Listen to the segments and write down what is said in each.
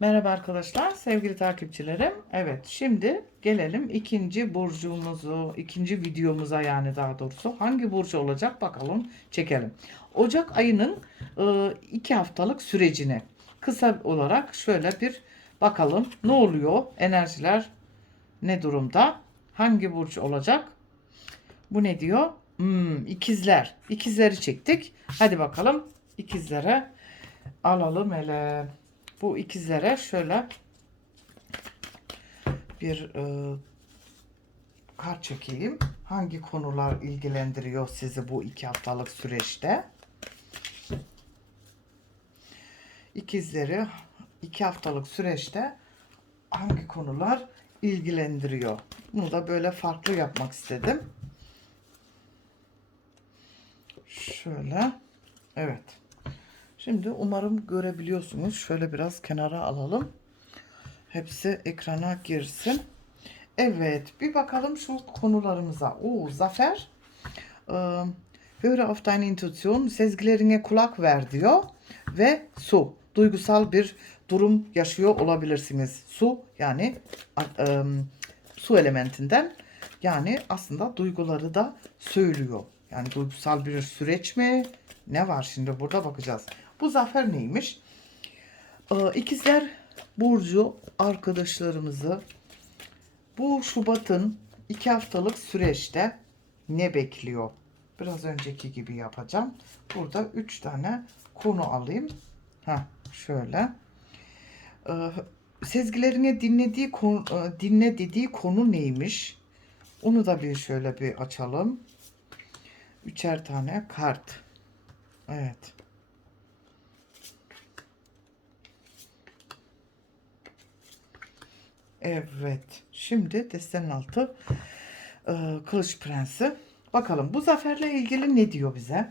Merhaba arkadaşlar, sevgili takipçilerim. Evet, şimdi gelelim ikinci burcumuzu, ikinci videomuza yani daha doğrusu. Hangi burcu olacak bakalım, çekelim. Ocak ayının e, iki haftalık sürecine kısa olarak şöyle bir bakalım ne oluyor, enerjiler ne durumda, hangi burç olacak? Bu ne diyor? Hmm, ikizler. İkizleri çektik. Hadi bakalım ikizlere alalım hele. Bu ikizlere şöyle bir e, kart çekeyim. Hangi konular ilgilendiriyor sizi bu iki haftalık süreçte? İkizleri iki haftalık süreçte hangi konular ilgilendiriyor? Bunu da böyle farklı yapmak istedim. Şöyle. Evet. Şimdi umarım görebiliyorsunuz. Şöyle biraz kenara alalım. Hepsi ekrana girsin. Evet. Bir bakalım şu konularımıza. Oo, Zafer. Ee, Höre auf deine Intuition. Sezgilerine kulak ver diyor. Ve su. Duygusal bir durum yaşıyor olabilirsiniz. Su yani em, su elementinden yani aslında duyguları da söylüyor. Yani duygusal bir süreç mi? Ne var şimdi burada bakacağız. Bu zafer neymiş? Ee, İkizler Burcu arkadaşlarımızı bu Şubat'ın iki haftalık süreçte ne bekliyor? Biraz önceki gibi yapacağım. Burada üç tane konu alayım. Ha şöyle. Ee, sezgilerine dinlediği konu, e, dinle dediği konu neymiş? Onu da bir şöyle bir açalım. Üçer tane kart. Evet. Evet. Şimdi destenin altı e, Kılıç Prensi. Bakalım bu zaferle ilgili ne diyor bize?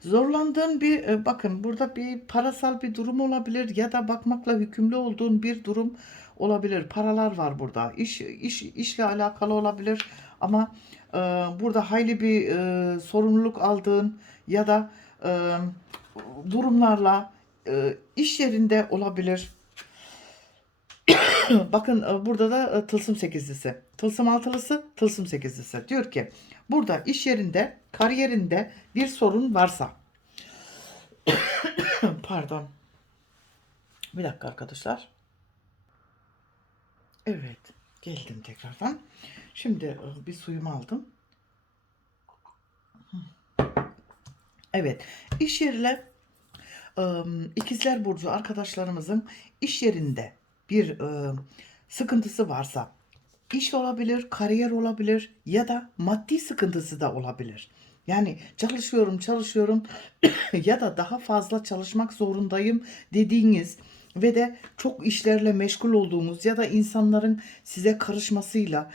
Zorlandığın bir e, bakın burada bir parasal bir durum olabilir ya da bakmakla hükümlü olduğun bir durum olabilir. Paralar var burada. İş iş işle alakalı olabilir ama e, burada hayli bir e, sorumluluk aldığın ya da e, durumlarla e, iş yerinde olabilir. Bakın e, burada da e, tılsım sekizlisi. Tılsım altılısı, tılsım sekizlisi. Diyor ki burada iş yerinde, kariyerinde bir sorun varsa pardon. Bir dakika arkadaşlar. Evet. Geldim tekrardan. Şimdi e, bir suyumu aldım. Evet. İş yeriyle e, ikizler burcu arkadaşlarımızın iş yerinde bir e, sıkıntısı varsa iş olabilir, kariyer olabilir ya da maddi sıkıntısı da olabilir. Yani çalışıyorum, çalışıyorum ya da daha fazla çalışmak zorundayım dediğiniz ve de çok işlerle meşgul olduğunuz ya da insanların size karışmasıyla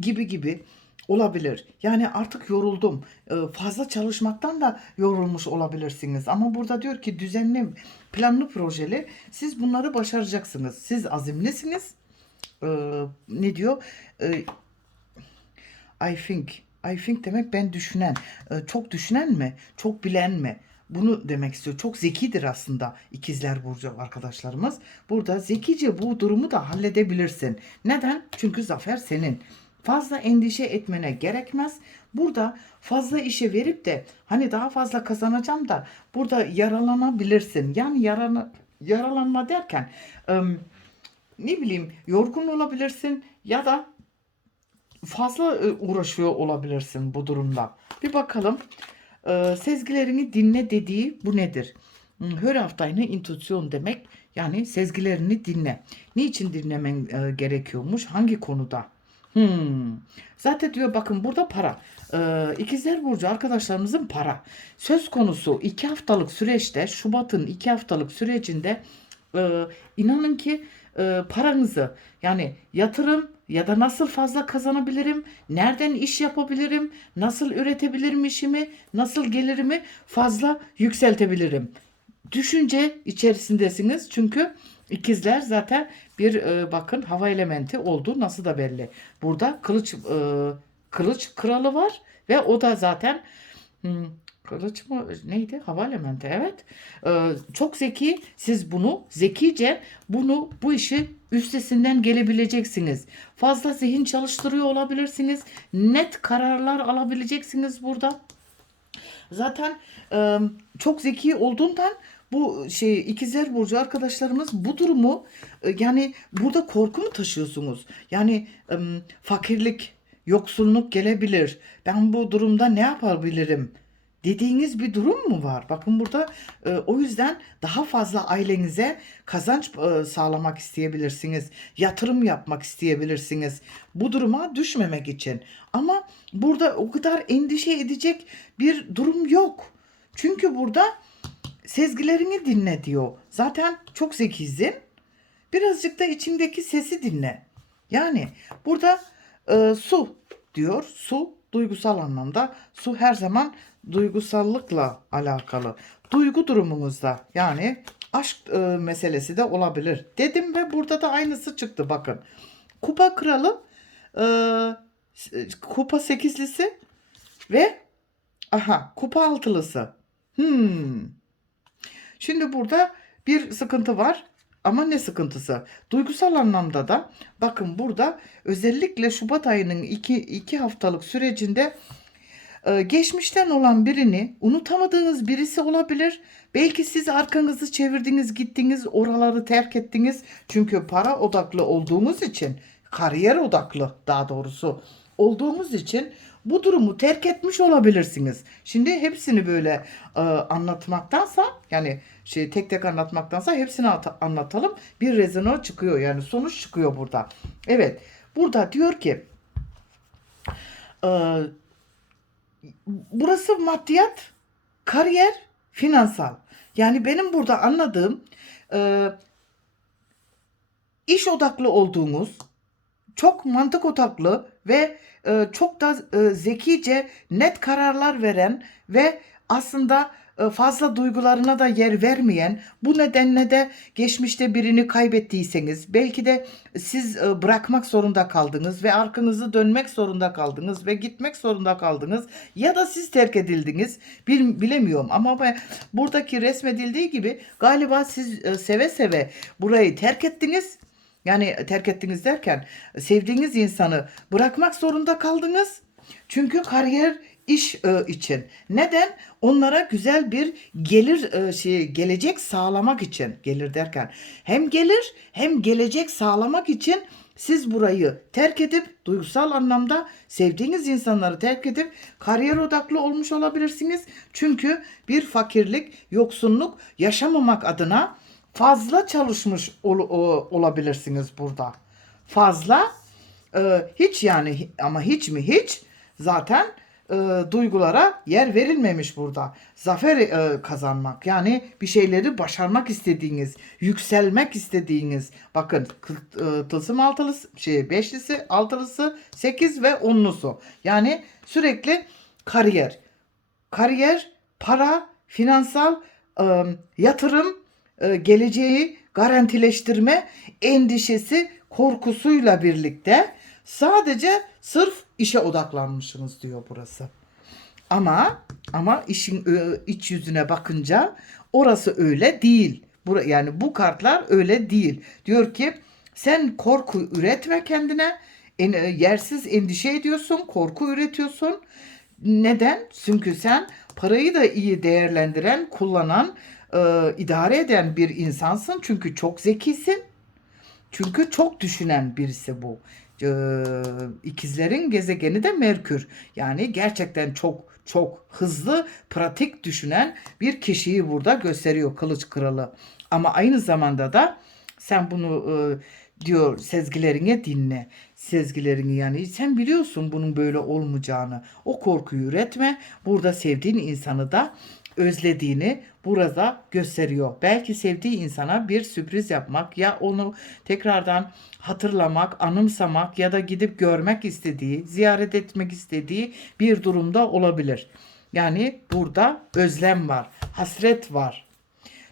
gibi gibi olabilir. Yani artık yoruldum. Ee, Fazla çalışmaktan da yorulmuş olabilirsiniz. Ama burada diyor ki düzenli, planlı projeli siz bunları başaracaksınız. Siz azimlisiniz. Ee, ne diyor? Ee, I think. I think demek ben düşünen. Çok düşünen mi? Çok bilen mi? Bunu demek istiyor. Çok zekidir aslında ikizler burcu arkadaşlarımız. Burada zekice bu durumu da halledebilirsin. Neden? Çünkü zafer senin. Fazla endişe etmene gerekmez. Burada fazla işe verip de hani daha fazla kazanacağım da burada yaralanabilirsin. Yani yarana, yaralanma derken ım, ne bileyim yorgun olabilirsin ya da fazla uğraşıyor olabilirsin bu durumda. Bir bakalım. Sezgilerini dinle dediği bu nedir? Hmm, Hör haftayına intuisyon demek. Yani sezgilerini dinle. Niçin dinlemen gerekiyormuş? Hangi konuda? Hmm. Zaten diyor bakın burada para. Ee, İkizler Burcu arkadaşlarımızın para. Söz konusu iki haftalık süreçte Şubat'ın iki haftalık sürecinde e, inanın ki e, paranızı yani yatırım ya da nasıl fazla kazanabilirim, nereden iş yapabilirim, nasıl üretebilirim işimi, nasıl gelirimi fazla yükseltebilirim. Düşünce içerisindesiniz çünkü ikizler zaten bir e, bakın hava elementi olduğu nasıl da belli. Burada kılıç e, kılıç kralı var ve o da zaten hmm, Kılıç mı? Neydi? Hava elementi. Evet. Ee, çok zeki. Siz bunu zekice bunu bu işi üstesinden gelebileceksiniz. Fazla zihin çalıştırıyor olabilirsiniz. Net kararlar alabileceksiniz burada. Zaten e, çok zeki olduğundan bu şey ikizler burcu arkadaşlarımız bu durumu e, yani burada korku mu taşıyorsunuz? Yani fakirlik, yoksulluk gelebilir. Ben bu durumda ne yapabilirim? Dediğiniz bir durum mu var? Bakın burada e, o yüzden daha fazla ailenize kazanç e, sağlamak isteyebilirsiniz. Yatırım yapmak isteyebilirsiniz. Bu duruma düşmemek için. Ama burada o kadar endişe edecek bir durum yok. Çünkü burada sezgilerini dinle diyor. Zaten çok zekisin. Birazcık da içindeki sesi dinle. Yani burada e, su diyor. Su duygusal anlamda. Su her zaman duygusallıkla alakalı. Duygu durumunuzda yani aşk e, meselesi de olabilir. Dedim ve burada da aynısı çıktı bakın. Kupa kralı e, kupa sekizlisi ve aha kupa altılısı. Hmm. Şimdi burada bir sıkıntı var. Ama ne sıkıntısı? Duygusal anlamda da bakın burada özellikle Şubat ayının iki, iki haftalık sürecinde e, geçmişten olan birini unutamadığınız birisi olabilir. Belki siz arkanızı çevirdiniz, gittiniz, oraları terk ettiniz. Çünkü para odaklı olduğunuz için, kariyer odaklı daha doğrusu olduğumuz için bu durumu terk etmiş olabilirsiniz. Şimdi hepsini böyle e, anlatmaktansa yani şey tek tek anlatmaktansa hepsini at- anlatalım. Bir rezonans çıkıyor yani sonuç çıkıyor burada. Evet burada diyor ki e, burası maddiyat, kariyer, finansal. Yani benim burada anladığım e, iş odaklı olduğunuz, çok mantık odaklı ve e, çok da e, zekice net kararlar veren ve aslında e, fazla duygularına da yer vermeyen bu nedenle de geçmişte birini kaybettiyseniz belki de siz e, bırakmak zorunda kaldınız ve arkanızı dönmek zorunda kaldınız ve gitmek zorunda kaldınız ya da siz terk edildiniz. Bil- bilemiyorum ama buradaki resmedildiği gibi galiba siz e, seve seve burayı terk ettiniz yani terk ettiniz derken sevdiğiniz insanı bırakmak zorunda kaldınız. Çünkü kariyer iş e, için. Neden? Onlara güzel bir gelir e, şey gelecek sağlamak için. Gelir derken hem gelir hem gelecek sağlamak için siz burayı terk edip duygusal anlamda sevdiğiniz insanları terk edip kariyer odaklı olmuş olabilirsiniz. Çünkü bir fakirlik, yoksunluk yaşamamak adına fazla çalışmış ol- o- olabilirsiniz burada. Fazla e, hiç yani ama hiç mi hiç zaten e, duygulara yer verilmemiş burada. Zafer e, kazanmak yani bir şeyleri başarmak istediğiniz, yükselmek istediğiniz. Bakın kı- e, tılsım altılısı, şey beşlisi, altılısı, sekiz ve onlusu. Yani sürekli kariyer, kariyer, para, finansal e, yatırım, geleceği garantileştirme endişesi, korkusuyla birlikte sadece sırf işe odaklanmışsınız diyor burası. Ama ama işin ö, iç yüzüne bakınca orası öyle değil. Yani bu kartlar öyle değil. Diyor ki sen korku üretme kendine. En, e, yersiz endişe ediyorsun, korku üretiyorsun. Neden? Çünkü sen parayı da iyi değerlendiren, kullanan, e, idare eden bir insansın. Çünkü çok zekisin. Çünkü çok düşünen birisi bu. Ee, ikizlerin gezegeni de Merkür. Yani gerçekten çok çok hızlı, pratik düşünen bir kişiyi burada gösteriyor Kılıç Kralı. Ama aynı zamanda da sen bunu e, diyor sezgilerini dinle. Sezgilerini yani sen biliyorsun bunun böyle olmayacağını. O korkuyu üretme. Burada sevdiğin insanı da özlediğini burada gösteriyor. Belki sevdiği insana bir sürpriz yapmak ya onu tekrardan hatırlamak, anımsamak ya da gidip görmek istediği, ziyaret etmek istediği bir durumda olabilir. Yani burada özlem var, hasret var.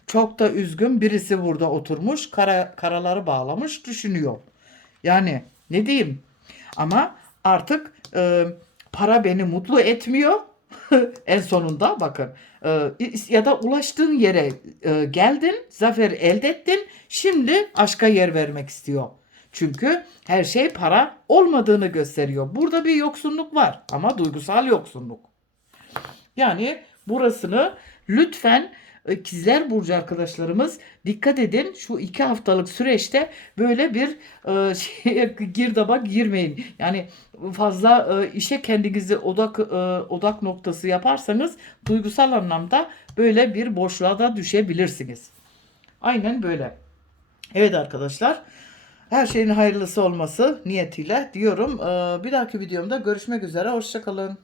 Çok da üzgün birisi burada oturmuş, kara, karaları bağlamış düşünüyor. Yani ne diyeyim? Ama artık e, para beni mutlu etmiyor. en sonunda bakın e, ya da ulaştığın yere e, geldin, zafer elde ettin. Şimdi aşka yer vermek istiyor. Çünkü her şey para olmadığını gösteriyor. Burada bir yoksunluk var ama duygusal yoksunluk. Yani burasını lütfen ikizler burcu arkadaşlarımız dikkat edin. Şu iki haftalık süreçte böyle bir e, şeye girdaba girmeyin. Yani fazla e, işe kendinizi odak e, odak noktası yaparsanız duygusal anlamda böyle bir boşluğa da düşebilirsiniz. Aynen böyle. Evet arkadaşlar. Her şeyin hayırlısı olması niyetiyle diyorum. Ee, Bir dahaki videomda görüşmek üzere. Hoşçakalın.